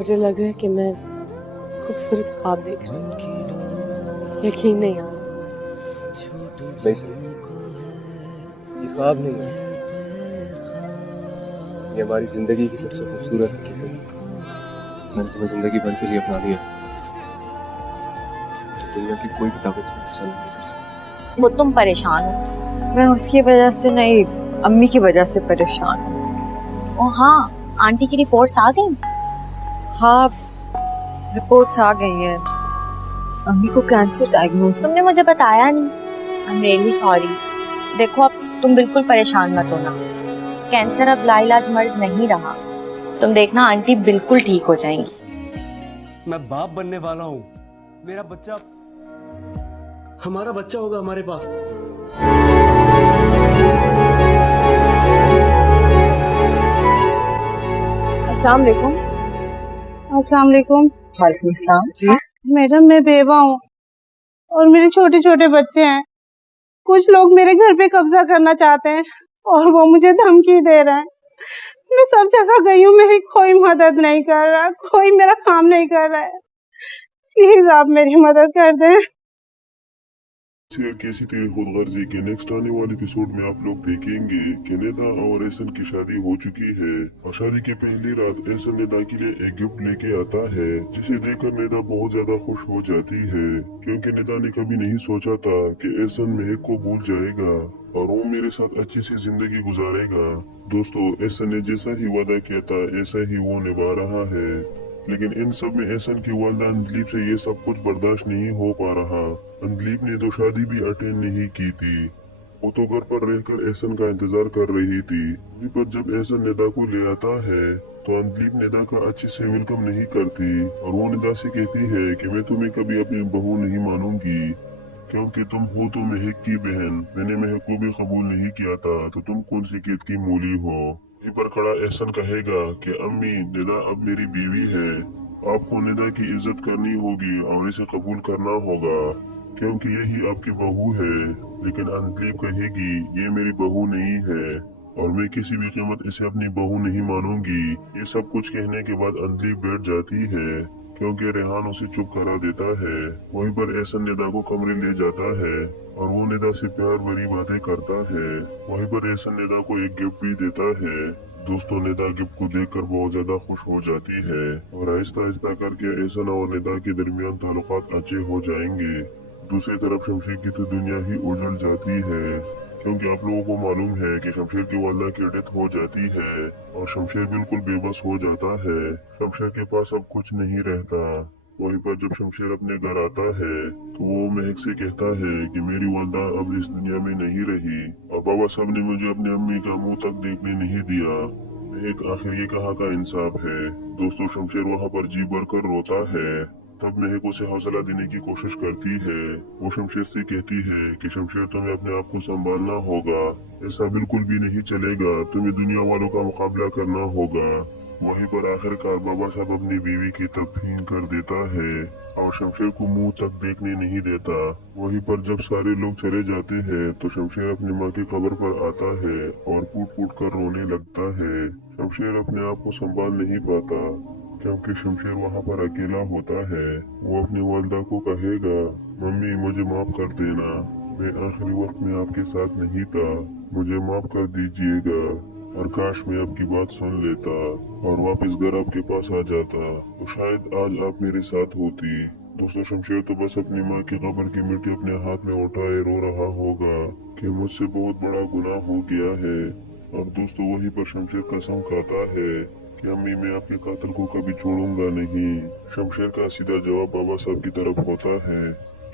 मुझे लग रहा है कि मैं खूबसूरत ख्वाब देख रही हूँ। यकीन नहीं आ रहा। नहीं सर, ये ख्वाब नहीं है, ये हमारी जिंदगी की सबसे खूबसूरत हकीकत है। मैंने तुम्हें जिंदगी भर के लिए अपना लिया। दुनिया की कोई भी ताकत तुम्हें पसंद नहीं कर सकती। वो तुम परेशान हो। मैं उसकी वजह से नहीं, अम्मी की वजह से परेशान हूँ। ओ हाँ, आंटी की रिपोर्ट्स आ गई? हाँ, रिपोर्ट्स आ गई हैं। अम्मी को कैंसर डायग्नोज। तुमने मुझे बताया नहीं। I am really sorry. देखो अब तुम बिल्कुल परेशान मत होना। कैंसर अब लाइलाज मर्ज नहीं रहा। तुम देखना आंटी बिल्कुल ठीक हो जाएंगी। मैं बाप बनने वाला हूँ। मेरा बच्चा, हमारा बच्चा होगा हमारे पास। अस्सलाम वालेकुम। अस्सलाम वालेकुम। वालेकुम अस्सलाम जी। मैडम मैं बेवा हूँ और मेरे छोटे छोटे बच्चे हैं। कुछ लोग मेरे घर पे कब्जा करना चाहते हैं और वो मुझे धमकी दे रहे हैं। मैं सब जगह गई हूँ, मेरी कोई मदद नहीं कर रहा, कोई मेरा काम नहीं कर रहा है। प्लीज आप मेरी मदद कर दें। कैसी तेरी खुदगर्जी के नेक्स्ट आने वाले एपिसोड में आप लोग देखेंगे कि निदा और एहसन की शादी हो चुकी है और शादी के पहली रात एहसन निदा के लिए एक गिफ्ट लेके आता है, जिसे देखकर निदा बहुत ज्यादा खुश हो जाती है क्योंकि निदा ने कभी नहीं सोचा था कि एहसन महक को भूल जाएगा और वो मेरे साथ अच्छी सी जिंदगी गुजारेगा। दोस्तों, एहसन ने जैसा ही वादा किया था ऐसा ही वो निभा रहा है, लेकिन इन सब में एहसन की वालदा अंदलीब से ये सब कुछ बर्दाश्त नहीं हो पा रहा। अंदलीब ने तो शादी भी अटेंड नहीं की थी, वो तो घर पर रहकर एहसन का इंतजार कर रही थी। वहीं पर जब एहसन निदा को ले आता है तो अंदलीब निदा का अच्छे से वेलकम नहीं करती और वो निदा से कहती है कि मैं तुम्हें कभी अपनी बहू नहीं मानूंगी क्योंकि तुम हो तो महक की बहन। मैंने महक को भी कबूल नहीं किया था, तो तुम कौन सी खेत की मूली हो। वहीं पर खड़ा एहसन कहेगा कि अम्मी, निदा अब मेरी बीवी है, आपको निदा की इज्जत करनी होगी और इसे कबूल करना होगा क्योंकि यही आपकी बहू है। लेकिन अंदलीब कहेगी ये मेरी बहू नहीं है और मैं किसी भी कीमत इसे अपनी बहू नहीं मानूंगी। ये सब कुछ कहने के बाद अंदलीब बैठ जाती है क्योंकि रेहान उसे चुप करा देता है। वहीं पर एहसन निदा को कमरे ले जाता है और वो निदा से प्यार भरी बातें करता है। वहीं पर एहसन निदा को एक गिफ्ट भी देता है। दोस्तों, निदा गिफ्ट को देखकर बहुत ज्यादा खुश हो जाती है और आहिस्ता आहिस्ता करके एहसन और निदा के दरमियान ताल्लुकात अच्छे हो जाएंगे। दूसरी तरफ शमशेर की तो दुनिया ही उजड़ जाती है क्योंकि आप लोगों को मालूम है कि शमशेर की वालदा की डेथ हो जाती है और शमशेर बिल्कुल बेबस हो जाता है। शमशेर के पास अब कुछ नहीं रहता। वहीं पर जब शमशेर अपने घर आता है तो वो महक से कहता है कि मेरी वालदा अब इस दुनिया में नहीं रही और बाबा साहब ने मुझे अपनी अम्मी का मुंह तक देखने नहीं दिया। महक, आखिर ये कहाँ का इंसाफ है। दोस्तों, शमशेर वहाँ पर जी भरकर रोता है। तब महक उसे हौसला देने की कोशिश करती है। वो शमशेर से कहती है कि शमशेर, तुम्हें अपने आप को संभालना होगा, ऐसा बिल्कुल भी नहीं चलेगा, तुम्हें दुनिया वालों का मुकाबला करना होगा। वहीं पर आखिरकार बाबा साहब अपनी बीवी की तदफीन कर देता है और शमशेर को मुंह तक देखने नहीं देता। वहीं पर जब सारे लोग चले जाते हैं तो शमशेर अपनी माँ की कब्र पर आता है और फूट फूट कर रोने लगता है। शमशेर अपने आप को संभाल नहीं पाता क्योंकि शमशेर वहाँ पर अकेला होता है। वो अपनी वालदा को कहेगा, मम्मी मुझे माफ कर देना, मैं आखिरी वक्त में आपके साथ नहीं था, मुझे माफ कर दीजिएगा और काश मैं आपकी बात सुन लेता और वापस घर आपके पास आ जाता तो शायद आज आप मेरे साथ होती। दोस्तों, शमशेर तो बस अपनी माँ की कब्र की मिट्टी अपने हाथ में उठाए रो रहा होगा कि मुझसे बहुत बड़ा गुनाह हो गया है। और दोस्तों, वहीं पर शमशेर कसम खाता है कि अम्मी, मैं आपके कातिल को कभी छोड़ूंगा नहीं। शमशेर का सीधा जवाब बाबा साहब की तरफ होता है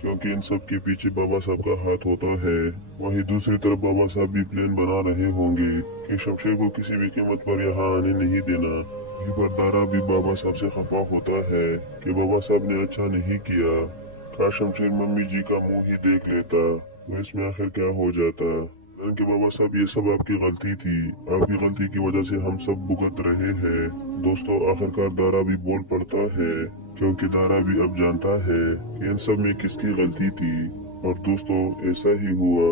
क्योंकि इन सब के पीछे बाबा साहब का हाथ होता है। वहीं दूसरी तरफ बाबा साहब भी प्लान बना रहे होंगे कि शमशेर को किसी भी कीमत पर यहाँ आने नहीं देना। वहीं पर दारा भी बाबा साहब से खफा होता है कि बाबा साहब ने अच्छा नहीं किया, काश शमशेर मम्मी जी का मुंह ही देख लेता तो इसमें आखिर क्या हो जाता। कि बाबा साहब, ये सब आपकी गलती थी, आपकी गलती की वजह से हम सब भुगत रहे हैं। दोस्तों, आखिरकार दारा भी बोल पड़ता है क्योंकि दारा भी अब जानता है कि इन सब में किसकी गलती थी। और दोस्तों, ऐसा ही हुआ।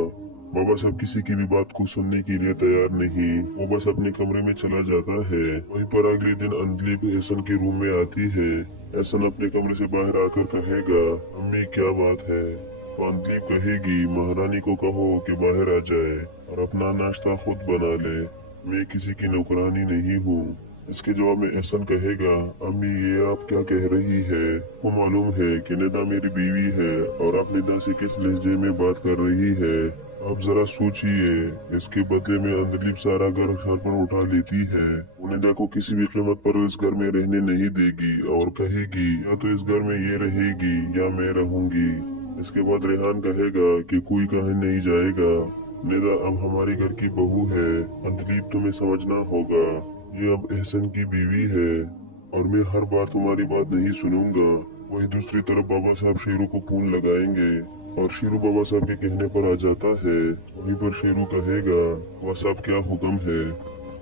बाबा साहब किसी की भी बात को सुनने के लिए तैयार नहीं, वो बस अपने कमरे में चला जाता है। वहीं पर अगले दिन अंजलि एहसन के रूम में आती है। एहसन अपने कमरे से बाहर आकर कहेगा, अम्मी क्या बात है? तो अंजलि कहेगी, महारानी को कहो कि बाहर आ जाए और अपना नाश्ता खुद बना ले, मैं किसी की नौकरानी नहीं हूँ। इसके जवाब में एहसन कहेगा, अम्मी ये आप क्या कह रही है? को मालूम है कि निदा मेरी बीवी है और आप निदा से किस लहजे में बात कर रही है? आप जरा सोचिए। इसके बदले में अंजलि सारा घर सर पर उठा लेती है। वो निदा को किसी भी कीमत पर इस घर में रहने नहीं देगी और कहेगी, या तो इस घर में ये रहेगी या मैं रहूंगी। इसके बाद रेहान कहेगा कि कोई कहीं नहीं जाएगा, निदा अब हमारे घर की बहू है। अंजलि तुम्हें समझना होगा, ये अब एहसन की बीवी है और मैं हर बार तुम्हारी बात नहीं सुनूंगा। वही दूसरी तरफ बाबा साहब शेरू को फोन लगाएंगे और शेरू बाबा साहब के कहने पर आ जाता है। वहीं पर शेरू कहेगा, बाबा साहब क्या हुक्म है?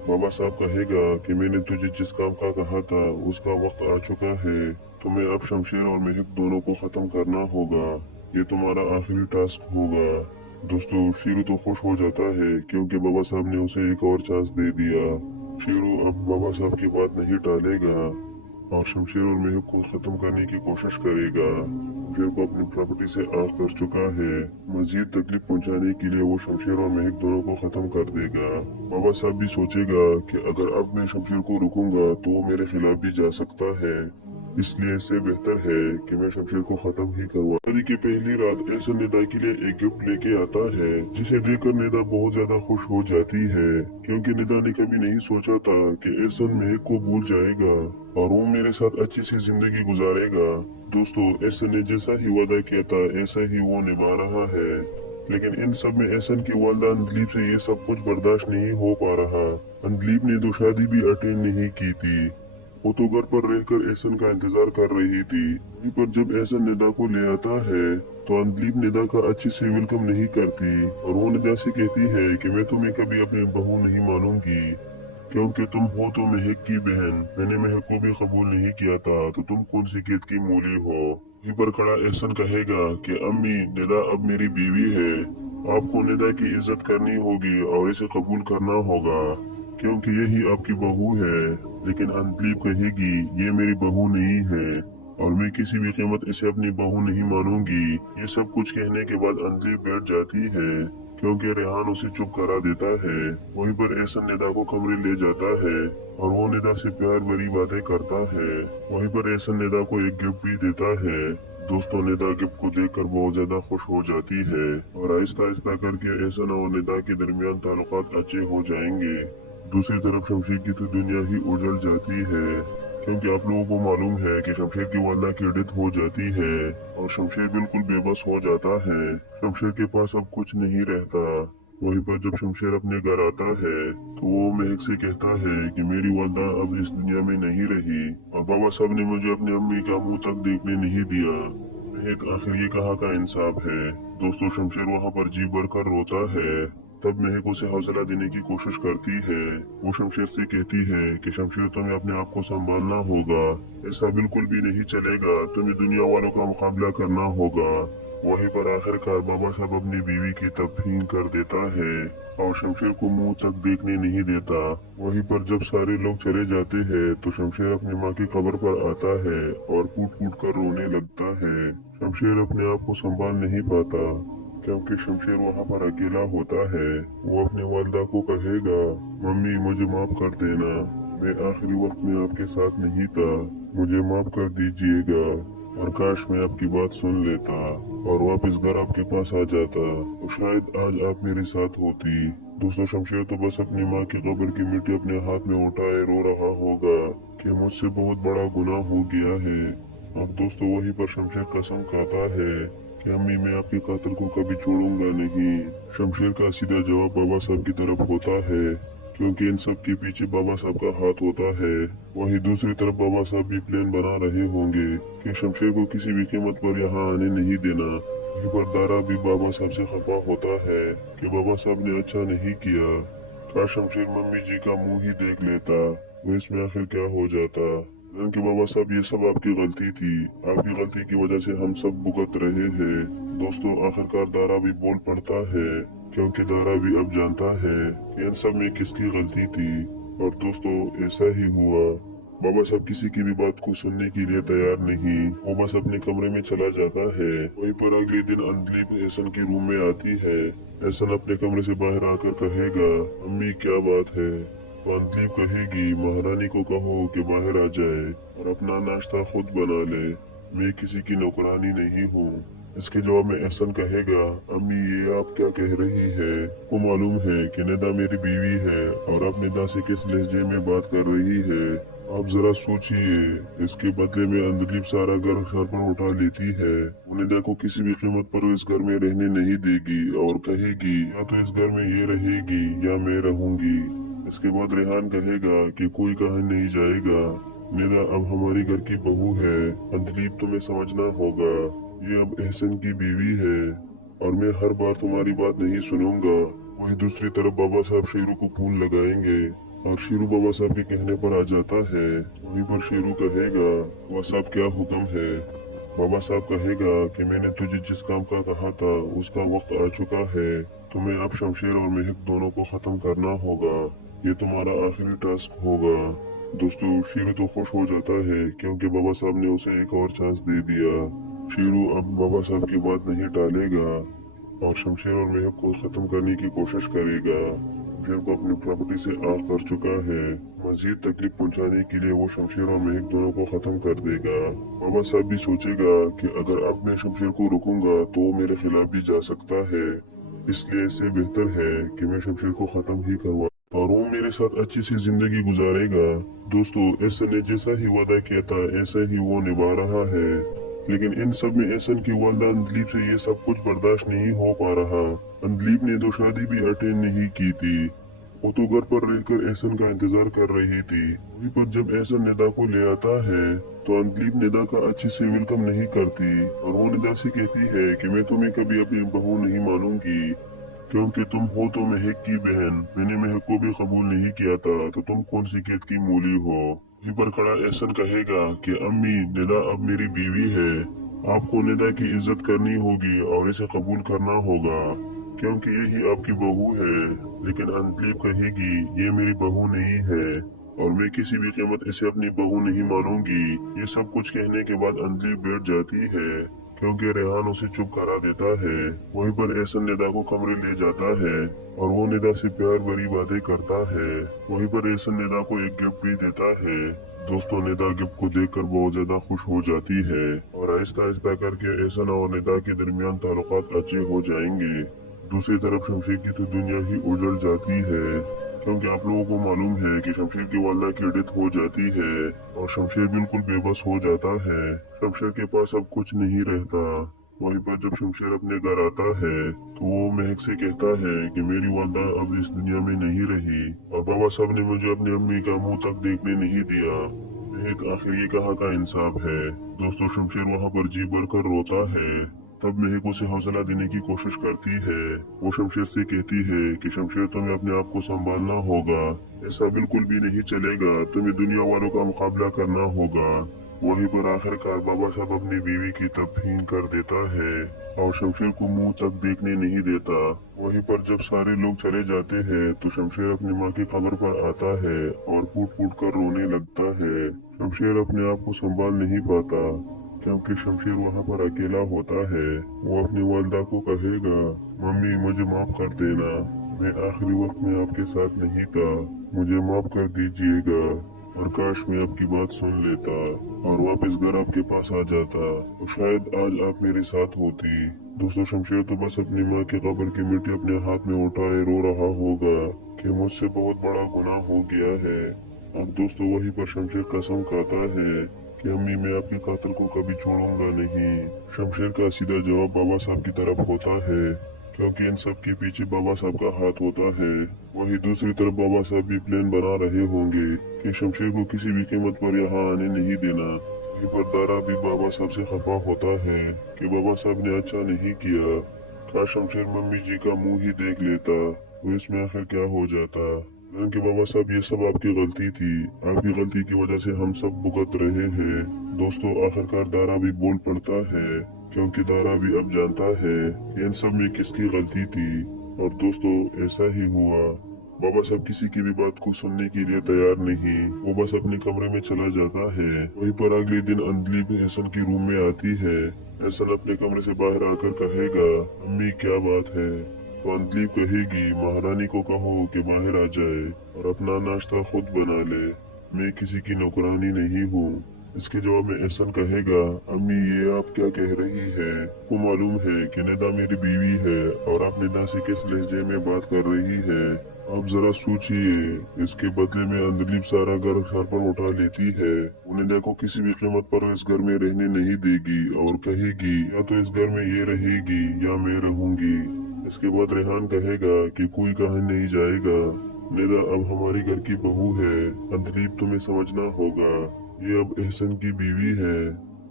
बाबा साहब कहेगा कि मैंने तुझे जिस काम का कहा था उसका वक्त आ चुका है, तुम्हें अब शमशेर और महक दोनों को खत्म करना होगा, ये तुम्हारा आखिरी टास्क होगा। दोस्तों शेरू तो खुश हो जाता है क्योंकि बाबा साहब ने उसे एक और चांस दे दिया। शेरू अब बाबा साहब की बात नहीं टालेगा और शमशेर और महक को खत्म करने की कोशिश करेगा। शमशेर को अपनी प्रॉपर्टी से आग कर चुका है, मजीद तकलीफ पहुंचाने के लिए वो शमशेर और महक दोनों को खत्म कर देगा। बाबा साहब भी सोचेगा कि अगर अब मैं शमशेर को रुकूंगा तो वो मेरे खिलाफ भी जा सकता है, इसलिए इससे बेहतर है कि मैं शमशेर को खत्म ही करवा। शादी की पहली रात एहसन निदा के लिए एक गिफ्ट लेके आता है, जिसे देखकर निदा बहुत ज्यादा खुश हो जाती है क्योंकि निदा ने कभी नहीं सोचा था कि एहसन महक को भूल जाएगा और वो मेरे साथ अच्छी सी जिंदगी गुजारेगा। दोस्तों एहसन ने जैसा ही वादा किया था ऐसा ही वो निभा रहा है, लेकिन इन सब में एहसन की वालदा अंजलि से ये सब कुछ बर्दाश्त नहीं हो पा रहा। अंजलि ने तो शादी भी अटेंड नहीं की थी, वो तो घर पर रहकर एहसन का इंतजार कर रही थी। वहीं पर जब एहसन निदा को ले आता है तो अंजलि निदा का अच्छे से वेलकम नहीं करती और वो निदा से कहती है कि मैं तुम्हें कभी अपनी बहू नहीं मानूंगी क्योंकि तुम हो तो महक की बहन, मैंने महक को भी कबूल नहीं किया था, तो तुम कौन सी खेत की मूली हो? वहीं पर खड़ा एहसन कहेगा कि अम्मी निदा अब मेरी बीवी है, आपको निदा की इज्जत करनी होगी और इसे कबूल करना होगा क्योंकि यही आपकी बहू है। लेकिन अंजलि कहेगी, ये मेरी बहू नहीं है और मैं किसी भी कीमत इसे अपनी बहू नहीं मानूंगी। ये सब कुछ कहने के बाद अंजलि बैठ जाती है क्योंकि रेहान उसे चुप करा देता है। वहीं पर एहसन निदा को कमरे ले जाता है और वो निदा से प्यार भरी बातें करता है। वहीं पर एहसन निदा को एक गिफ्ट भी देता है। दोस्तों निदा गिफ्ट को देखकर बहुत ज्यादा खुश हो जाती है और आहिस्ता आहिस्ता करके एहसन और निदा के दरमियान ताल्लुकात अच्छे हो जाएंगे। दूसरी तरफ शमशेर की तो दुनिया ही उजल जाती है क्योंकि आप लोगों को मालूम है कि शमशेर की वालदा की डेथ हो जाती है और शमशेर बिल्कुल बेबस हो जाता है। शमशेर के पास अब कुछ नहीं रहता। वहीं पर जब शमशेर अपने घर आता है तो वो महक से कहता है कि मेरी वालदा अब इस दुनिया में नहीं रही और बाबा साहब ने मुझे अपनी अम्मी का मुंह तक देखने नहीं दिया। महक आखिर ये कहाँ का इंसाफ है। दोस्तों शमशेर वहाँ पर जी भर कर रोता है। तब महक उसे हौसला देने की कोशिश करती है। वो शमशेर से कहती है कि शमशेर तुम्हें अपने आप को संभालना होगा, ऐसा बिल्कुल भी नहीं चलेगा, तुम्हें दुनिया वालों का मुकाबला करना होगा। वहीं पर आखिरकार बाबा साहब अपनी बीवी की तफहीम कर देता है और शमशेर को मुंह तक देखने नहीं देता। वहीं पर जब सारे लोग चले जाते हैं तो शमशेर अपनी माँ की कब्र पर आता है और फूट फूट कर रोने लगता है। शमशेर अपने आप को संभाल नहीं पाता क्योंकि शमशेर वहाँ पर अकेला होता है। वो अपने वालदा को कहेगा, मम्मी मुझे माफ कर देना, मैं आखिरी वक्त में आपके साथ नहीं था, मुझे माफ कर दीजिएगा और काश मैं आपकी बात सुन लेता और वापस घर आपके पास आ जाता तो शायद आज आप मेरे साथ होती। दोस्तों शमशेर तो बस अपनी माँ की कब्र की मिट्टी अपने हाथ में उठाए रो रहा होगा कि मुझसे बहुत बड़ा गुनाह हो गया है। अब दोस्तों वहीं पर शमशेर कसम खाता है कि अम्मी मैं आपके कातिल को कभी छोड़ूंगा नहीं। शमशेर का सीधा जवाब बाबा साहब की तरफ होता है क्योंकि इन सब के पीछे बाबा साहब का हाथ होता है। वहीं दूसरी तरफ बाबा साहब भी प्लान बना रहे होंगे कि शमशेर को किसी भी कीमत पर यहाँ आने नहीं देना। वहीं पर दारा भी बाबा साहब से खफा होता है कि बाबा साहब ने अच्छा नहीं किया, काश शमशेर मम्मी जी का मुंह ही देख लेता, वो इसमें आखिर क्या हो जाता। कि बाबा साहब ये सब आपकी गलती थी, आपकी गलती की वजह से हम सब भुगत रहे हैं। दोस्तों आखिरकार दारा भी बोल पड़ता है क्योंकि दारा भी अब जानता है कि इन सब में किसकी गलती थी। और दोस्तों ऐसा ही हुआ। बाबा साहब किसी की भी बात को सुनने के लिए तैयार नहीं, वो बस अपने कमरे में चला जाता है। वहीं पर अगले दिन अंजलि एहसन के रूम में आती है। एहसन अपने कमरे से बाहर आकर कहेगा, अम्मी क्या बात है? तो अंजलि कहेगी, महारानी को कहो कि बाहर आ जाए और अपना नाश्ता खुद बना ले, मैं किसी की नौकरानी नहीं हूँ। इसके जवाब में एहसन कहेगा, अम्मी ये आप क्या कह रही है? को मालूम है कि निदा मेरी बीवी है और आप निदा से किस लहजे में बात कर रही है? आप जरा सोचिए। इसके बदले में अंजलि सारा घर सर पर उठा लेती है। वो निदा को किसी भी कीमत पर इस घर में रहने नहीं देगी और कहेगी, या तो इस घर में ये रहेगी या मैं रहूंगी। इसके बाद रेहान कहेगा कि कोई कहीं नहीं जाएगा, निदा अब हमारी घर की बहू है। अंजलि तुम्हें समझना होगा, ये अब एहसन की बीवी है और मैं हर बार तुम्हारी बात नहीं सुनूंगा। वही दूसरी तरफ बाबा साहब शेरू को फोन लगाएंगे और शेरू बाबा साहब के कहने पर आ जाता है। वहीं पर शेरू कहेगा, बाबा साहब क्या हुक्म है? बाबा साहब कहेगा कि मैंने तुझे जिस काम का कहा था उसका वक्त आ चुका है, तुम्हें अब शमशेर और महक दोनों को खत्म करना होगा, ये तुम्हारा आखिरी टास्क होगा। दोस्तों शेरू तो खुश हो जाता है क्योंकि बाबा साहब ने उसे एक और चांस दे दिया। शेरू अब बाबा साहब की बात नहीं टालेगा और शमशेर और महक को खत्म करने की कोशिश करेगा। शमशेर को अपनी प्रॉपर्टी से आग कर चुका है, मजीद तकलीफ पहुंचाने के लिए वो शमशेर और महक दोनों को खत्म कर देगा। बाबा साहब भी सोचेगा कि अगर अब मैं शमशेर को रुकूंगा तो वो मेरे खिलाफ भी जा सकता है, इसलिए इससे बेहतर है कि मैं शमशेर को खत्म ही करवा और वो मेरे साथ अच्छी सी जिंदगी गुजारेगा। दोस्तों एहसन ने जैसा ही वादा किया था ऐसा ही वो निभा रहा है, लेकिन इन सब में एहसन की वालदा अंजलीब से ये सब कुछ बर्दाश्त नहीं हो पा रहा। अंजलीब ने तो शादी भी अटेंड नहीं की थी, वो तो घर पर रहकर एहसन का इंतजार कर रही थी। वहीं पर जब एहसन निदा को ले आता है तो अंजलीब निदा का अच्छे से वेलकम नहीं करती और वो निदा से कहती है कि मैं तुम्हें कभी अपनी बहू नहीं मानूंगी, क्योंकि तुम हो तो महक की बहन, मैंने महक को भी कबूल नहीं किया था, तो तुम कौन सी कैद की मूली हो? वहीं पर खड़ा एहसन कहेगा कि अम्मी निदा अब मेरी बीवी है, आपको निदा की इज्जत करनी होगी और इसे कबूल करना होगा क्योंकि यही आपकी बहू है। लेकिन अंजलीब कहेगी, ये मेरी बहू नहीं है और मैं किसी भी कीमत इसे अपनी बहू नहीं मानूंगी। ये सब कुछ कहने के बाद अंजलीब बैठ जाती है क्योंकि रेहान उसे चुप करा देता है। वहीं पर एहसन निदा को कमरे ले जाता है और वो निदा से प्यार भरी बातें करता है। वहीं पर एहसन निदा को एक गिफ्ट भी देता है। दोस्तों निदा गिफ्ट को देखकर बहुत ज्यादा खुश हो जाती है और आहिस्ता आहिस्ता करके एहसन और निदा के दरमियान ताल्लुकात अच्छे हो जाएंगे। दूसरी तरफ शमशेर की तो दुनिया ही उजड़ जाती है क्योंकि आप लोगों को मालूम है कि शमशेर की वालदा की डेथ हो जाती है और शमशेर बिल्कुल बेबस हो जाता है। शमशेर के पास अब कुछ नहीं रहता। वहीं पर जब शमशेर अपने घर आता है तो वो महक से कहता है कि मेरी वालदा अब इस दुनिया में नहीं रही और बाबा साहब ने मुझे अपनी अम्मी का मुंह तक देखने नहीं दिया। महक आखिर ये कहाँ का इंसाफ है। दोस्तों शमशेर वहाँ पर जी भरकर रोता है। तब महक उसे हौसला देने की कोशिश करती है। वो शमशेर से कहती है कि शमशेर तुम्हें अपने आप को संभालना होगा, ऐसा बिल्कुल भी नहीं चलेगा, तुम्हें दुनिया वालों का मुकाबला करना होगा। वहीं पर आखिरकार बाबा साहब अपनी बीवी की तफहीम कर देता है और शमशेर को मुंह तक देखने नहीं देता। वहीं पर जब सारे लोग चले जाते हैं तो शमशेर अपनी माँ की कब्र पर आता है और फूट फूट कर रोने लगता है। शमशेर अपने आप को संभाल नहीं पाता क्योंकि शमशेर वहाँ पर अकेला होता है। वो अपनी वालदा को कहेगा, मम्मी मुझे माफ कर देना, मैं आखिरी वक्त में आपके साथ नहीं था, मुझे माफ कर दीजिएगा और काश मैं आपकी बात सुन लेता और वापस घर आपके पास आ जाता तो शायद आज आप मेरे साथ होती। दोस्तों शमशेर तो बस अपनी माँ के कब्र की मिट्टी अपने हाथ में उठाए रो रहा होगा कि मुझसे बहुत बड़ा गुनाह हो गया है। अब दोस्तों वहीं पर शमशेर कसम खाता है कि अम्मी मैं आपके कातिल को कभी छोड़ूंगा नहीं। शमशेर का सीधा जवाब बाबा साहब की तरफ होता है क्योंकि इन सब के पीछे बाबा साहब का हाथ होता है। वही दूसरी तरफ बाबा साहब भी प्लान बना रहे होंगे कि शमशेर को किसी भी कीमत पर यहाँ आने नहीं देना। वहीं पर दारा भी बाबा साहब से खफा होता है कि बाबा साहब ने अच्छा नहीं किया, काश शमशेर मम्मी जी का मुंह ही देख लेता तो इसमें आखिर क्या हो जाता। कि बाबा साहब ये सब आपकी गलती थी, आपकी गलती की वजह से हम सब भुगत रहे हैं। दोस्तों आखिरकार दारा भी बोल पड़ता है क्योंकि दारा भी अब जानता है कि इन सब में किसकी गलती थी। और दोस्तों ऐसा ही हुआ। बाबा साहब किसी की भी बात को सुनने के लिए तैयार नहीं, वो बस अपने कमरे में चला जाता है। वहीं पर अगले दिन अंजलि भी एहसन की रूम में आती है। एहसन अपने कमरे से बाहर आकर कहेगा, अम्मी क्या बात है? तो अंजलि कहेगी, महारानी को कहो कि बाहर आ जाए और अपना नाश्ता खुद बना ले, मैं किसी की नौकरानी नहीं हूँ। इसके जवाब में एहसन कहेगा, अम्मी ये आप क्या कह रही है? को मालूम है कि निदा मेरी बीवी है और आप निदा से किस लहजे में बात कर रही है? आप जरा सोचिए। इसके बदले में अंजलि सारा घर सर पर उठा लेती है। वो निदा को किसी भी कीमत पर इस घर में रहने नहीं देगी और कहेगी या तो इस घर में ये रहेगी या मैं रहूंगी। इसके बाद रेहान कहेगा कि कोई कहीं नहीं जाएगा, निदा अब हमारी घर की बहू है। अंजलि तुम्हें समझना होगा, ये अब एहसन की बीवी है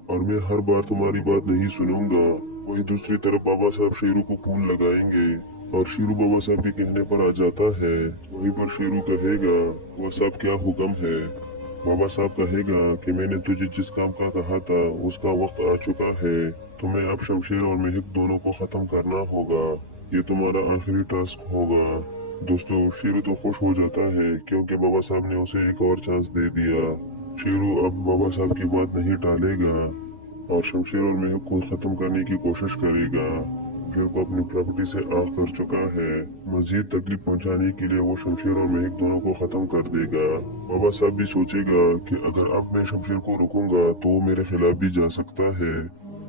और मैं हर बार तुम्हारी बात नहीं सुनूंगा। वही दूसरी तरफ बाबा साहब शेरू को फोन लगाएंगे और शेरू बाबा साहब के कहने पर आ जाता है। वहीं पर शेरू कहेगा, बाबा साहब क्या हुक्म है? बाबा साहब कहेगा कि मैंने तुझे जिस काम का कहा था उसका वक्त आ चुका है, तुम्हें अब शमशेर और महक दोनों को खत्म करना होगा, ये तुम्हारा आखिरी टास्क होगा। दोस्तों शेरू तो खुश हो जाता है क्योंकि बाबा साहब ने उसे एक और चांस दे दिया। शेरू अब बाबा साहब की बात नहीं टालेगा और शमशेर और महक को खत्म करने की कोशिश करेगा। शमशेर को अपनी प्रॉपर्टी से आग कर चुका है, मजीद तकलीफ पहुंचाने के लिए वो शमशेर और महक दोनों को खत्म कर देगा। बाबा साहब भी सोचेगा कि अगर अब मैं शमशेर को रुकूंगा तो वो मेरे खिलाफ भी जा सकता है,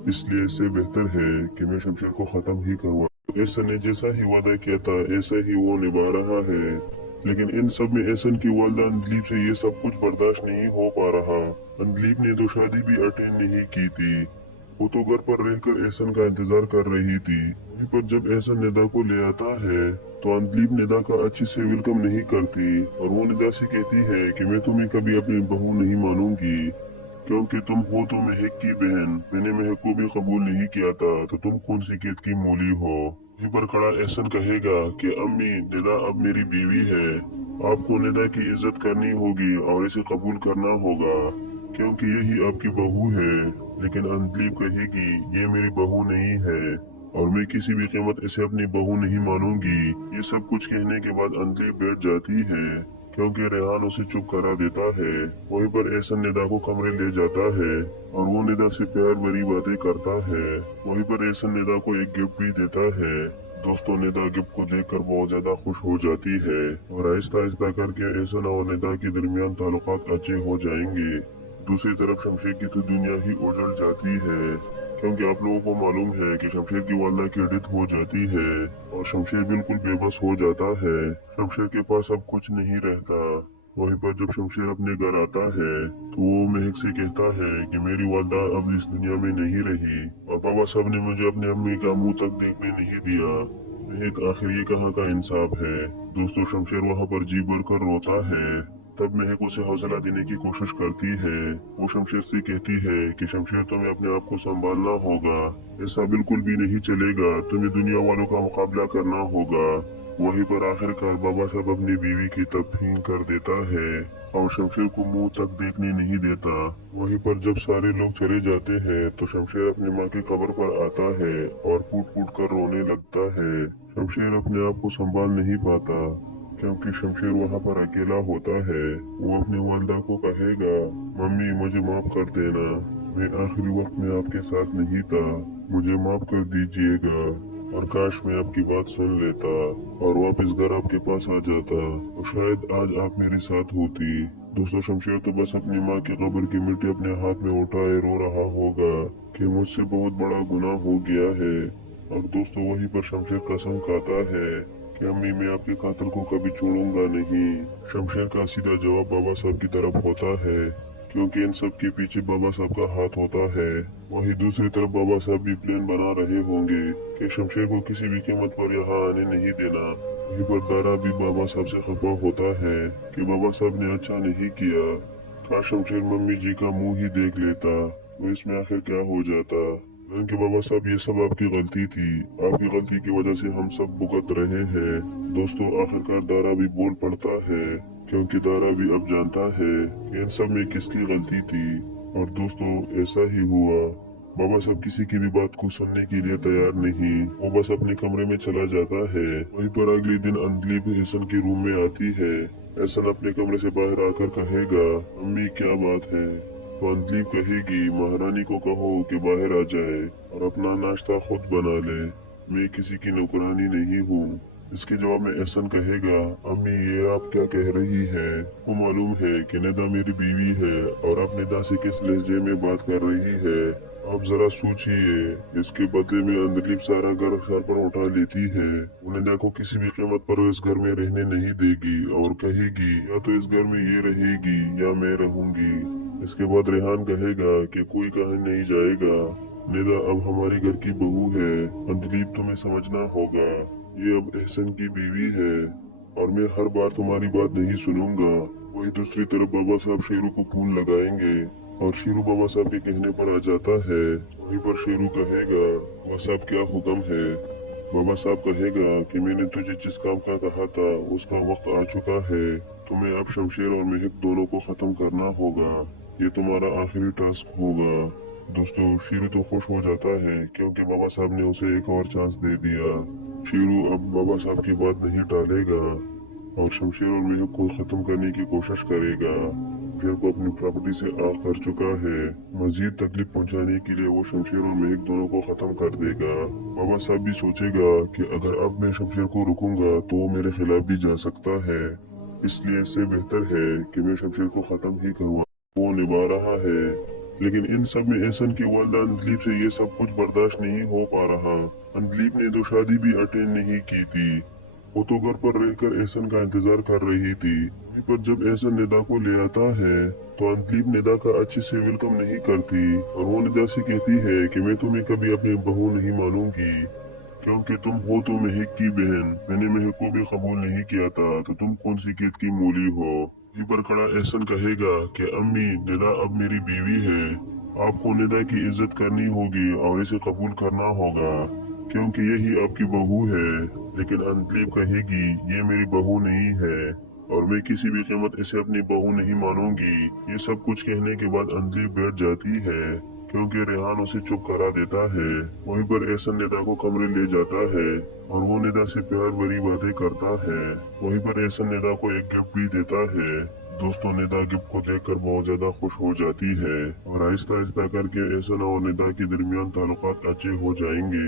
इसलिए इससे बेहतर है कि मैं शमशेर को खत्म ही करवा। एहसन ने जैसा ही वादा किया था ऐसा ही वो निभा रहा है, लेकिन इन सब में एहसन की वालदा अंजलीब से ये सब कुछ बर्दाश्त नहीं हो पा रहा। अंजलीब ने तो शादी भी अटेंड नहीं की थी, वो तो घर पर रहकर एहसन का इंतजार कर रही थी। वहीं पर जब एहसन निदा को ले आता है तो अंजलीब निदा का अच्छी से वेलकम नहीं करती और वो निदा से कहती है कि मैं तुम्हें कभी अपनी बहू नहीं मानूंगी क्योंकि तुम हो तो महक की बहन, मैंने महक को भी कबूल नहीं किया था तो तुम कौन सी केत की मूली हो। वहीं पर खड़ा एहसन कहेगा कि अम्मी निदा अब मेरी बीवी है, आपको निदा की इज्जत करनी होगी और इसे कबूल करना होगा क्योंकि यही आपकी बहू है। लेकिन अंजलीब कहेगी ये मेरी बहू नहीं है और मैं किसी भी कीमत इसे अपनी बहू नहीं मानूंगी। ये सब कुछ कहने के बाद अंजलीब बैठ जाती है क्योंकि रेहान उसे चुप करा देता है। वहीं पर एहसन निदा को कमरे ले जाता है और वो निदा से प्यार भरी बातें करता है। वहीं पर एहसन निदा को एक गिफ्ट भी देता है। दोस्तों निदा गिफ्ट को देखकर बहुत ज्यादा खुश हो जाती है और आहिस्ता आहिस्ता करके एहसन और निदा के दरमियान ताल्लुकात अच्छे हो जाएंगे। दूसरी तरफ शमशेर की तो दुनिया ही उजड़ जाती है क्योंकि आप लोगों को मालूम है कि शमशेर की वालदा की डेथ हो जाती है और शमशेर बिल्कुल बेबस हो जाता है। शमशेर के पास अब कुछ नहीं रहता। वहीं पर जब शमशेर अपने घर आता है तो वो महक से कहता है कि मेरी वालदा अब इस दुनिया में नहीं रही और बाबा साहब ने मुझे अपने अम्मी का मुंह तक देखने नहीं दिया। महक आखिर ये कहाँ का इंसाफ है। दोस्तों शमशेर वहाँ पर जी भर कर रोता है। तब महक उसे हौसला देने की कोशिश करती है। वो शमशेर से कहती है कि शमशेर तुम्हें अपने आप को संभालना होगा, ऐसा बिल्कुल भी नहीं चलेगा, तुम्हें दुनिया वालों का मुकाबला करना होगा। वहीं पर आखिरकार बाबा साहब अपनी बीवी की तफहीम कर देता है और शमशेर को मुंह तक देखने नहीं देता। वहीं पर जब सारे लोग चले जाते हैं तो शमशेर अपनी माँ की कब्र पर आता है और फूट फूट कर रोने लगता है। शमशेर अपने आप को संभाल नहीं पाता क्योंकि शमशेर वहाँ पर अकेला होता है। वो अपनी वालदा को कहेगा, मम्मी मुझे माफ कर देना, मैं आखिरी वक्त में आपके साथ नहीं था, मुझे माफ कर दीजिएगा और काश मैं आपकी बात सुन लेता और वापस घर आपके पास आ जाता तो शायद आज आप मेरे साथ होती। दोस्तों शमशेर तो बस अपनी माँ की कब्र की मिट्टी अपने हाथ में उठाए रो रहा होगा कि मुझसे बहुत बड़ा गुनाह हो गया है। और दोस्तों वहीं पर शमशेर कसम खाता है कि अम्मी मैं आपके कातिल को कभी छोड़ूंगा नहीं। शमशेर का सीधा जवाब बाबा साहब की तरफ होता है क्योंकि इन सब के पीछे बाबा साहब का हाथ होता है। वहीं दूसरी तरफ बाबा साहब भी प्लान बना रहे होंगे कि शमशेर को किसी भी कीमत पर यहाँ आने नहीं देना। वहीं पर दारा भी बाबा साहब से खफा होता है कि बाबा साहब ने अच्छा नहीं किया, काश शमशेर मम्मी जी का मुंह ही देख लेता तो इसमें आखिर क्या हो जाता। कि बाबा साहब ये सब आपकी गलती थी, आपकी गलती की वजह से हम सब भुगत रहे हैं। दोस्तों आखिरकार दारा भी बोल पड़ता है क्योंकि दारा भी अब जानता है कि इन सब में किसकी गलती थी। और दोस्तों ऐसा ही हुआ। बाबा साहब किसी की भी बात को सुनने के लिए तैयार नहीं, वो बस अपने कमरे में चला जाता है। वहीं पर अगले दिन अंजलि एहसन के रूम में आती है। एहसन अपने कमरे से बाहर आकर कहेगा, अम्मी क्या बात है? तो अंजलि कहेगी, महारानी को कहो कि बाहर आ जाए और अपना नाश्ता खुद बना ले, मैं किसी की नौकरानी नहीं हूँ। इसके जवाब में एहसन कहेगा, अम्मी ये आप क्या कह रही है? को मालूम है कि निदा मेरी बीवी है और आप निदा से किस लहजे में बात कर रही है। आप जरा सोचिए, इसके बदले में अंजलि सारा घर सर पर उठा लेती है। निदा को किसी भी कीमत पर इस घर में रहने नहीं देगी और कहेगी या तो इस घर में ये रहेगी या मैं रहूंगी। इसके बाद रेहान कहेगा कि कोई कहीं नहीं जाएगा, निदा अब हमारी घर की बहू है। अंजलि तुम्हें समझना होगा, ये अब एहसन की बीवी है और मैं हर बार तुम्हारी बात नहीं सुनूंगा। वही दूसरी तरफ बाबा साहब शेरू को फोन लगाएंगे और शेरू बाबा साहब के कहने पर आ जाता है। वहीं पर शेरू कहेगा, बाबा साहब क्या हुक्म है? बाबा साहब कहेगा कि मैंने तुझे जिस काम का कहा था उसका वक्त आ चुका है, तुम्हें अब शमशेर और महक दोनों को खत्म करना होगा, ये तुम्हारा आखिरी टास्क होगा। दोस्तों शेरू तो खुश हो जाता है क्योंकि बाबा साहब ने उसे एक और चांस दे दिया। शेरू अब बाबा साहब की बात नहीं टालेगा और शमशेर और महक को खत्म करने की कोशिश करेगा। शमशेर को अपनी प्रॉपर्टी से आग कर चुका है, मजीद तकलीफ पहुंचाने के लिए वो शमशेर और महक दोनों को खत्म कर देगा। बाबा साहब भी सोचेगा कि अगर अब मैं शमशेर को रुकूंगा तो वो मेरे खिलाफ भी जा सकता है, इसलिए इससे बेहतर है कि मैं शमशेर को खत्म ही करवा। वो निभा रहा है, लेकिन इन सब में एहसन की वालदा अंजलि से ये सब कुछ बर्दाश्त नहीं हो पा रहा। अंजलि ने तो शादी भी अटेंड नहीं की थी, वो तो घर पर रहकर एहसन का इंतजार कर रही थी। वहीं पर जब एहसन निदा को ले आता है तो अंजलि निदा का अच्छे से वेलकम नहीं करती और वो निदा से कहती है कि मैं तुम्हें कभी अपनी बहू नहीं मानूंगी, क्योंकि तुम हो तो महक की बहन, मैंने महक को भी कबूल नहीं किया था, तो तुम कौन सी खेत की मूली हो? वहीं पर खड़ा एहसन कहेगा कि अम्मी निदा अब मेरी बीवी है, आपको निदा की इज्जत करनी होगी और इसे कबूल करना होगा क्योंकि यही आपकी बहू है। लेकिन अंजलि कहेगी, ये मेरी बहू नहीं है और मैं किसी भी कीमत इसे अपनी बहू नहीं मानूंगी। ये सब कुछ कहने के बाद अंजलि बैठ जाती है क्योंकि रेहान उसे चुप करा देता है। वहीं पर एहसन निदा को कमरे ले जाता है और वो निदा से प्यार भरी बातें करता है। वहीं पर एहसन निदा को एक गिफ्ट भी देता है। दोस्तों निदा गिफ्ट को देखकर बहुत ज्यादा खुश हो जाती है और आहिस्ता आहिस्ता करके एहसन और निदा के दरमियान ताल्लुकात अच्छे हो जाएंगे।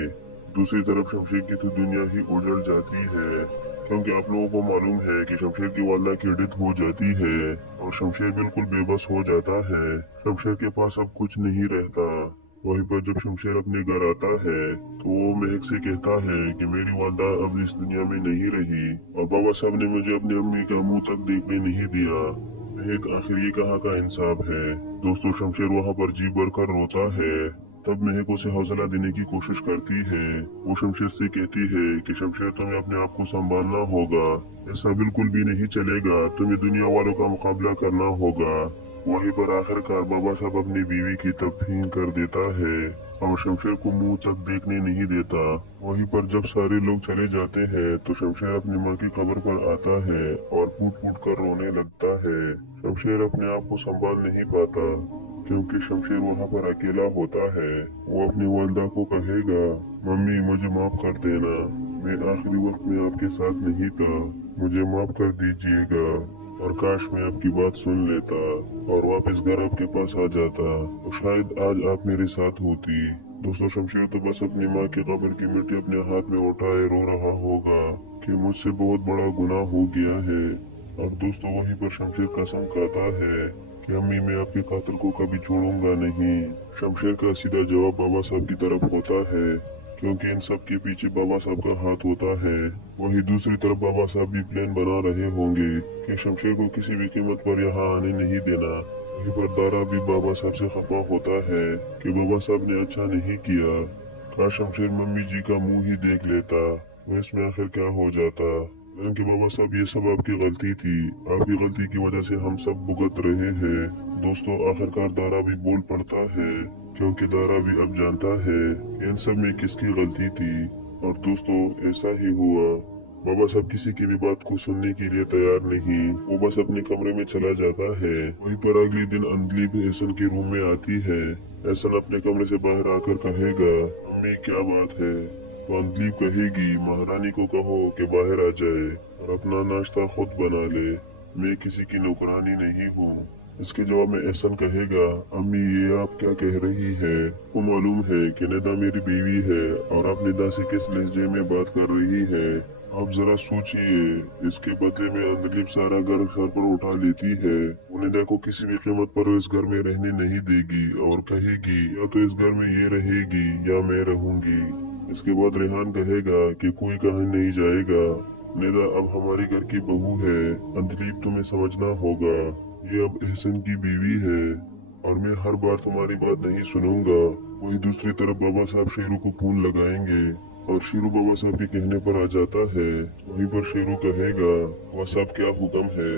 दूसरी तरफ शमशेर की तो दुनिया ही उजड़ जाती है क्योंकि आप लोगों को मालूम है कि शमशेर की वालदा की डेथ हो जाती है और शमशेर बिल्कुल बेबस हो जाता है। शमशेर के पास अब कुछ नहीं रहता। वहीं पर जब शमशेर अपने घर आता है तो वो महक से कहता है कि मेरी वालदा अब इस दुनिया में नहीं रही और बाबा साहब ने मुझे अपनी अम्मी का मुंह तक देखने नहीं दिया। महक आखिर ये कहाँ का इंसाफ है। दोस्तों शमशेर वहाँ पर जी भर कर रोता है। तब महक उसे हौसला देने की कोशिश करती है। वो शमशेर से कहती है कि शमशेर तुम्हें अपने आप को संभालना होगा, ऐसा बिल्कुल भी नहीं चलेगा, तुम्हें दुनिया वालों का मुकाबला करना होगा। वहीं पर आखिरकार बाबा साहब अपनी बीवी की तफहीम कर देता है और शमशेर को मुंह तक देखने नहीं देता। वहीं पर जब सारे लोग चले जाते हैं तो शमशेर अपनी माँ की कब्र पर आता है और फूट फूट कर रोने लगता है। शमशेर अपने आप को संभाल नहीं पाता क्योंकि शमशेर वहाँ पर अकेला होता है। वो अपनी वालदा को कहेगा, मम्मी मुझे माफ कर देना, मैं आखिरी वक्त में आपके साथ नहीं था, मुझे माफ कर दीजिएगा और काश मैं आपकी बात सुन लेता और वापस घर आपके पास आ जाता तो शायद आज आप मेरे साथ होती। दोस्तों शमशेर तो बस अपनी माँ की कब्र की मिट्टी अपने हाथ में उठाए रो रहा होगा कि मुझसे बहुत बड़ा गुनाह हो गया है। और दोस्तों वहीं पर शमशेर कसम खाता है कि अम्मी मैं आपके कातिल को कभी छोड़ूंगा नहीं। शमशेर का सीधा जवाब बाबा साहब की तरफ होता है क्योंकि इन सब के पीछे बाबा साहब का हाथ होता है। वहीं दूसरी तरफ बाबा साहब भी प्लान बना रहे होंगे कि शमशेर को किसी भी कीमत पर यहाँ आने नहीं देना। वहीं पर दारा भी बाबा साहब से खफा होता है कि बाबा साहब ने अच्छा नहीं किया, काश शमशेर मम्मी जी का मुंह ही देख लेता, तो इसमें आखिर क्या हो जाता। कि बाबा साहब ये सब आपकी गलती थी, आपकी गलती की वजह से हम सब भुगत रहे हैं। दोस्तों आखिरकार दारा भी बोल पड़ता है क्योंकि दारा भी अब जानता है कि इन सब में किसकी गलती थी। और दोस्तों ऐसा ही हुआ। बाबा साहब किसी की भी बात को सुनने के लिए तैयार नहीं, वो बस अपने कमरे में चला जाता है। वहीं पर अगले दिन अंजलि भी एहसन के रूम में आती है। एहसन अपने कमरे से बाहर आकर कहेगा, अम्मी क्या बात है? तो अंजलि कहेगी, महारानी को कहो कि बाहर आ जाए और अपना नाश्ता खुद बना ले, मैं किसी की नौकरानी नहीं हूँ। इसके जवाब में एहसन कहेगा, अम्मी ये आप क्या कह रही है? को मालूम है कि निदा मेरी बीवी है और आप निदा से किस लहजे में बात कर रही है? आप जरा सोचिए। इसके बदले में अंजलि सारा घर सर पर उठा लेती है। वो निदा को किसी भी कीमत पर इस घर में रहने नहीं देगी और कहेगी या तो इस घर में ये रहेगी या मैं रहूंगी। इसके बाद रेहान कहेगा कि कोई कहीं नहीं जाएगा, निदा अब हमारे घर की बहू है। अंजलि तुम्हें समझना होगा, ये अब एहसन की बीवी है और मैं हर बार तुम्हारी बात नहीं सुनूंगा। वही दूसरी तरफ बाबा साहब शेरू को फोन लगाएंगे और शेरू बाबा साहब के कहने पर आ जाता है। वहीं पर शेरू कहेगा, बाबा साहब क्या हुक्म है?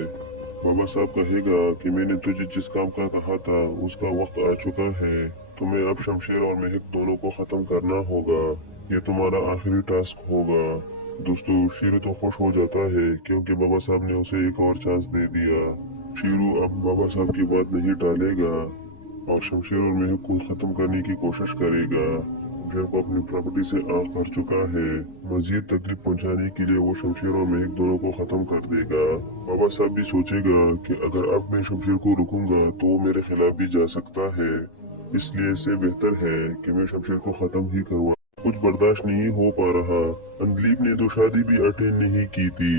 बाबा साहब कहेगा कि मैंने तुझे जिस काम का कहा था उसका वक्त आ चुका है, तुम्हें अब शमशेर और महक दोनों को खत्म करना होगा, ये तुम्हारा आखिरी टास्क होगा। दोस्तों शेरू तो खुश हो जाता है क्योंकि बाबा साहब ने उसे एक और चांस दे दिया। शेरू अब बाबा साहब की बात नहीं टालेगा और शमशेर और महक को खत्म करने की कोशिश करेगा। शमशेर को अपनी प्रॉपर्टी से आग कर चुका है, मजीद तकलीफ पहुंचाने के लिए वो शमशेर और महक दोनों को खत्म कर देगा। बाबा साहब भी सोचेगा कि अगर अब मैं शमशेर को रुकूंगा तो वो मेरे खिलाफ भी जा सकता है, इसलिए इससे बेहतर है कि मैं शमशेर को खत्म ही करवा। कुछ बर्दाश्त नहीं हो पा रहा। अंजलीब ने तो शादी भी अटेंड नहीं की थी,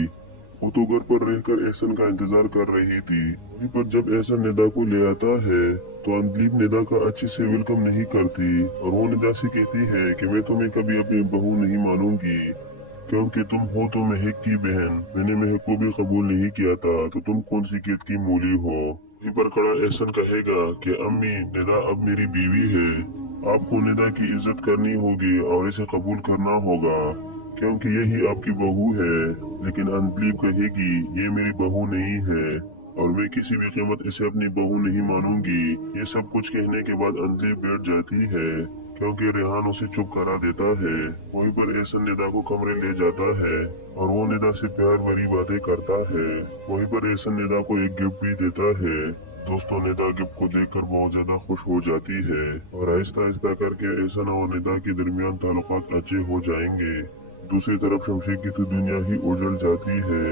वो तो घर पर रहकर एहसन का इंतजार कर रही थी। वहीं पर जब एहसन निदा को ले आता है तो अंजलीब निदा का अच्छे से वेलकम नहीं करती और वो निदा से कहती है कि मैं तुम्हें कभी अपनी बहू नहीं मानूंगी क्योंकि तुम हो तो महक की बहन, मैंने महक को भी कबूल नहीं किया था, तो तुम कौन सी केत की मूली हो? वहीं पर खड़ा एहसन कहेगा कि अम्मी निदा अब मेरी बीवी है, आपको निदा की इज्जत करनी होगी और इसे कबूल करना होगा क्योंकि यही आपकी बहू है। लेकिन अंजलीब कहेगी, ये मेरी बहू नहीं है और मैं किसी भी कीमत इसे अपनी बहू नहीं मानूंगी। ये सब कुछ कहने के बाद अंजलीब बैठ जाती है क्योंकि रेहान उसे चुप करा देता है। वहीं पर एहसन निदा को कमरे ले जाता है और वो निदा से प्यार भरी बातें करता है। वहीं पर एहसन निदा को एक गिफ्ट भी देता है। दोस्तों निदा गिफ्ट को देखकर बहुत ज्यादा खुश हो जाती है और आहिस्ता आहिस्ता करके एहसन और निदा के दरमियान ताल्लुकात अच्छे हो जाएंगे। दूसरी तरफ शमशेर की तो दुनिया ही उजड़ जाती है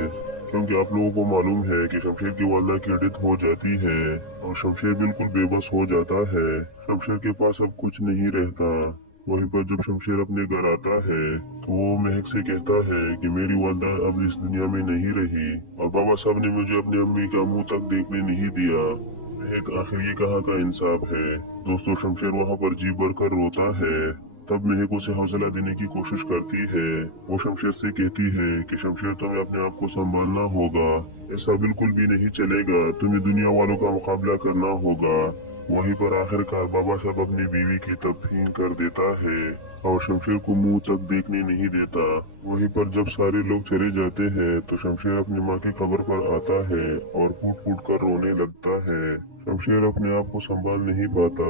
क्योंकि आप लोगों को मालूम है कि शमशेर की वालदा की डेथ हो जाती है और शमशेर बिल्कुल बेबस हो जाता है। शमशेर के पास अब कुछ नहीं रहता। वहीं पर जब शमशेर अपने घर आता है तो वो महक से कहता है कि मेरी वालदा अब इस दुनिया में नहीं रही और बाबा साहब ने मुझे अपनी अम्मी का मुंह तक देखने नहीं दिया। महक आखिर ये कहाँ का इंसाफ है? दोस्तों शमशेर वहाँ पर जी भरकर रोता है। तब महक उसे हौसला देने की कोशिश करती है। वो शमशेर से कहती है कि शमशेर तुम्हें अपने आप को संभालना होगा, ऐसा बिल्कुल भी नहीं चलेगा, तुम्हें दुनिया वालों का मुकाबला करना होगा। वहीं पर आखिरकार बाबा साहब अपनी बीवी की तफहीम कर देता है और शमशेर को मुंह तक देखने नहीं देता। वहीं पर जब सारे लोग चले जाते हैं तो शमशेर अपनी माँ की कब्र पर आता है और फूट फूट कर रोने लगता है। शमशेर अपने आप को संभाल नहीं पाता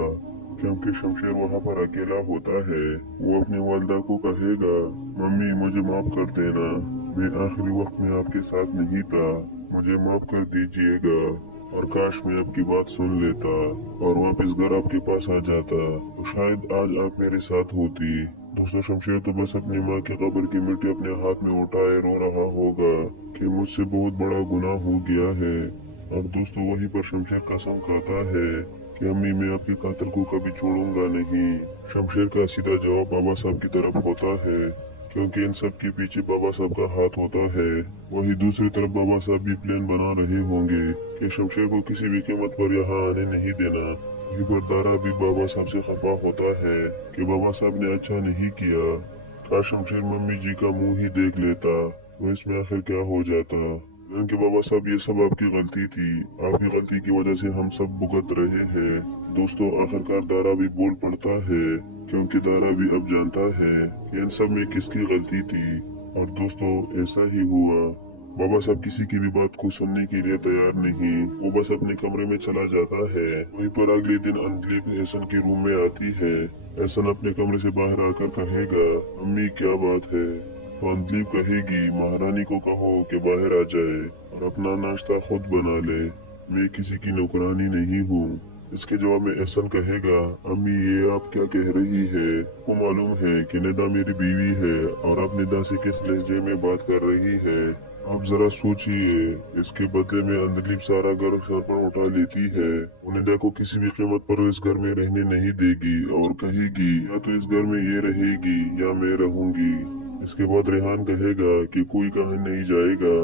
क्योंकि शमशेर वहाँ पर अकेला होता है। वो अपनी वालदा को कहेगा, मम्मी मुझे माफ कर देना, मैं आखिरी वक्त में आपके साथ नहीं था, मुझे माफ कर दीजिएगा और काश मैं आपकी बात सुन लेता और वापस घर आपके पास आ जाता तो शायद आज आप मेरे साथ होती। दोस्तों शमशेर तो बस अपनी माँ की कब्र की मिट्टी अपने हाथ में उठाए रो रहा होगा कि मुझसे बहुत बड़ा गुनाह हो गया है। और दोस्तों वहीं पर शमशेर कसम खाता है कि अम्मी मैं आपके कातिल को कभी छोड़ूंगा नहीं। शमशेर का सीधा जवाब बाबा साहब की तरफ होता है क्योंकि इन सब के पीछे बाबा साहब का हाथ होता है। वही दूसरी तरफ बाबा साहब भी प्लान बना रहे होंगे कि शमशेर को किसी भी कीमत पर यहाँ आने नहीं देना। वहीं पर दारा भी बाबा साहब से खफा होता है कि बाबा साहब ने अच्छा नहीं किया, काश शमशेर मम्मी जी का मुंह ही देख लेता, वो इसमें आखिर क्या हो जाता। उनके बाबा साहब ये सब आपकी गलती थी, आपकी गलती की वजह से हम सब भुगत रहे हैं। दोस्तों आखिरकार दारा भी बोल पड़ता है क्योंकि दारा भी अब जानता है कि इन सब में किसकी गलती थी। और दोस्तों ऐसा ही हुआ, बाबा साहब किसी की भी बात को सुनने के लिए तैयार नहीं, वो बस अपने कमरे में चला जाता है। वहीं पर अगले दिन अंजलि एहसन के रूम में आती है। एहसन अपने कमरे से बाहर आकर कहेगा, अम्मी क्या बात है? तो अंतलीब कहेगी महारानी को कहो कि बाहर आ जाए और अपना नाश्ता खुद बना ले, मैं किसी की नौकरानी नहीं हूँ। इसके जवाब में एहसन कहेगा अम्मी ये आप क्या कह रही है, को मालूम है कि निदा मेरी बीवी है और आप निदा से किस लहजे में बात कर रही है, आप जरा सोचिए। इसके बदले में अंदलीब सारा घर सर पर उठा लेती है, निदा को किसी भी कीमत पर इस घर में रहने नहीं देगी और कहेगी या तो इस घर में ये रहेगी या मैं रहूंगी। इसके बाद रेहान कहेगा कि कोई कहीं नहीं जाएगा,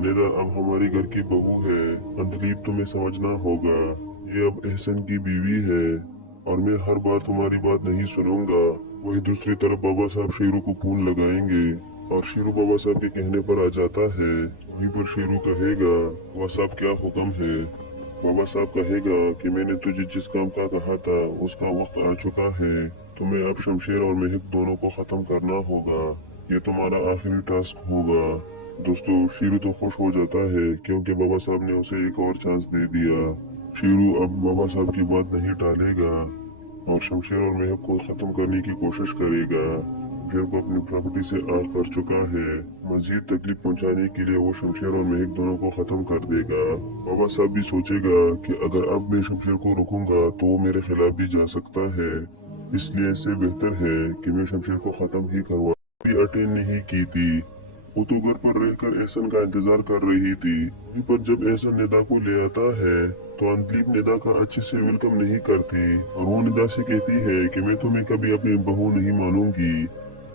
निदा अब हमारी घर की बहू है, अंदलीब तुम्हें समझना होगा, ये अब एहसन की बीवी है और मैं हर बार तुम्हारी बात नहीं सुनूंगा। वही दूसरी तरफ बाबा साहब शेरू को फोन लगाएंगे और शेरू बाबा साहब के कहने पर आ जाता है। वहीं पर शेरू कहेगा बाबा साहब क्या हुक्म है। बाबा साहब कहेगा कि मैंने तुझे जिस काम का कहा था उसका वक्त आ चुका है, तुम्हें अब शमशेर और महक दोनों को खत्म करना होगा, ये तुम्हारा आखिरी टास्क होगा। दोस्तों शेरू तो खुश हो जाता है क्योंकि बाबा साहब ने उसे एक और चांस दे दिया। शेरू अब बाबा साहब की बात नहीं टालेगा और शमशेर और महक को खत्म करने की कोशिश करेगा। शमशेर को अपनी प्रॉपर्टी से आग कर चुका है, मजीद तकलीफ पहुंचाने के लिए वो शमशेर और महक दोनों को खत्म कर देगा। बाबा साहब भी सोचेगा कि अगर अब मैं शमशेर को रुकूंगा तो वो मेरे खिलाफ भी जा सकता है, इसलिए इससे बेहतर है कि मैं शमशेर को खत्म ही करवा। अटेंड नहीं की थी, वो तो घर पर रहकर एहसन का इंतजार कर रही थी। वहीं पर जब एहसन निदा को ले आता है तो अंतलीब निदा का अच्छे से वेलकम नहीं करती और वो निदा से कहती है कि मैं तुम्हें कभी अपनी बहू नहीं मानूंगी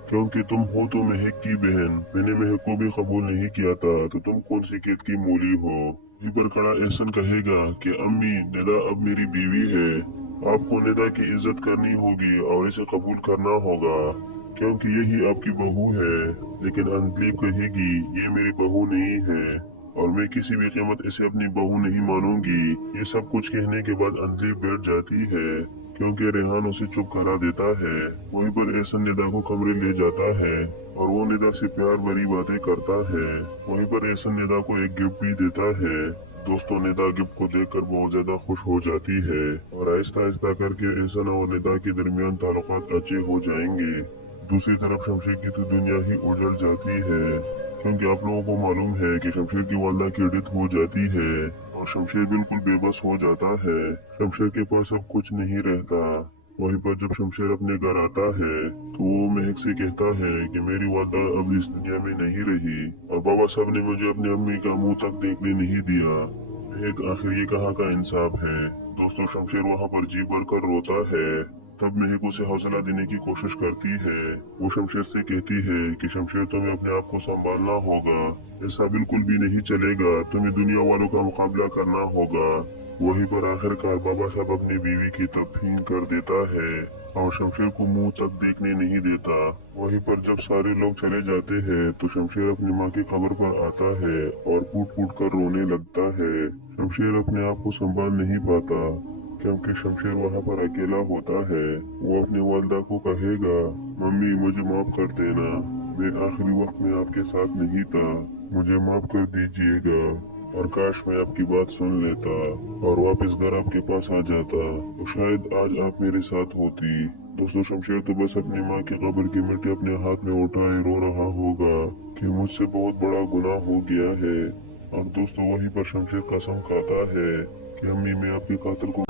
क्योंकि तुम हो तो महक की बहन, मैंने महक को भी कबूल नहीं किया था, तो तुम कौन सी केत की मूली हो। वहीं पर खड़ा एहसन कहेगा कि अम्मी निदा अब मेरी बीवी है, आपको निदा की इज्जत करनी होगी और इसे कबूल करना होगा क्योंकि यही आपकी बहू है। लेकिन अंतलीब कहेगी ये मेरी बहू नहीं है और मैं किसी भी कीमत इसे अपनी बहू नहीं मानूंगी। ये सब कुछ कहने के बाद अंतलीब बैठ जाती है क्योंकि रेहान उसे चुप करा देता है। वहीं पर एहसन निदा को कमरे ले जाता है और वो निदा से प्यार भरी बातें करता है। वहीं पर एहसन निदा को एक गिफ्ट भी देता है। दोस्तों निदा गिफ्ट को देखकर बहुत ज्यादा खुश हो जाती है और आहिस्ता आहिस्ता करके एहसन और निदा के दरमियान ताल्लुकात अच्छे हो जाएंगे। दूसरी तरफ शमशेर की तो दुनिया ही उजड़ जाती है क्योंकि आप लोगों को मालूम है कि शमशेर की वालदा की डेथ हो जाती है और शमशेर बिल्कुल बेबस हो जाता है, शमशेर के पास अब कुछ नहीं रहता। वहीं पर जब शमशेर अपने घर आता है तो वो महक से कहता है कि मेरी वालदा अब इस दुनिया में नहीं रही और बाबा साहब ने मुझे अपनी अम्मी का मुंह तक देखने नहीं दिया। महक आखिर ये कहाँ का इंसाफ है। दोस्तों शमशेर वहाँ पर जी भरकर रोता है, तब महक उसे हौसला देने की कोशिश करती है। वो शमशेर से कहती है कि शमशेर तुम्हें अपने आप को संभालना होगा, ऐसा बिल्कुल भी नहीं चलेगा, तुम्हें दुनिया वालों का मुकाबला करना होगा। वहीं पर आखिरकार बाबा साहब अपनी बीवी की तफहीम कर देता है और शमशेर को मुंह तक देखने नहीं देता। वहीं पर जब सारे लोग चले जाते हैं तो शमशेर अपनी माँ की खबर पर आता है और फूट फूट कर रोने लगता है। शमशेर अपने आप को संभाल नहीं पाता क्योंकि शमशेर वहाँ पर अकेला होता है। वो अपनी वालदा को कहेगा मम्मी मुझे माफ कर देना, मैं आखिरी वक्त में आपके साथ नहीं था, मुझे माफ कर दीजिएगा और काश मैं आपकी बात सुन लेता और वापस घर आपके पास आ जाता तो शायद आज आप मेरे साथ होती। दोस्तों शमशेर तो बस अपनी माँ की कब्र की मिट्टी अपने हाथ में उठाए रो रहा होगा कि मुझसे बहुत बड़ा गुनाह हो गया है। और दोस्तों वहीं पर शमशेर कसम खाता है कि अम्मी मैं आपके कातिल को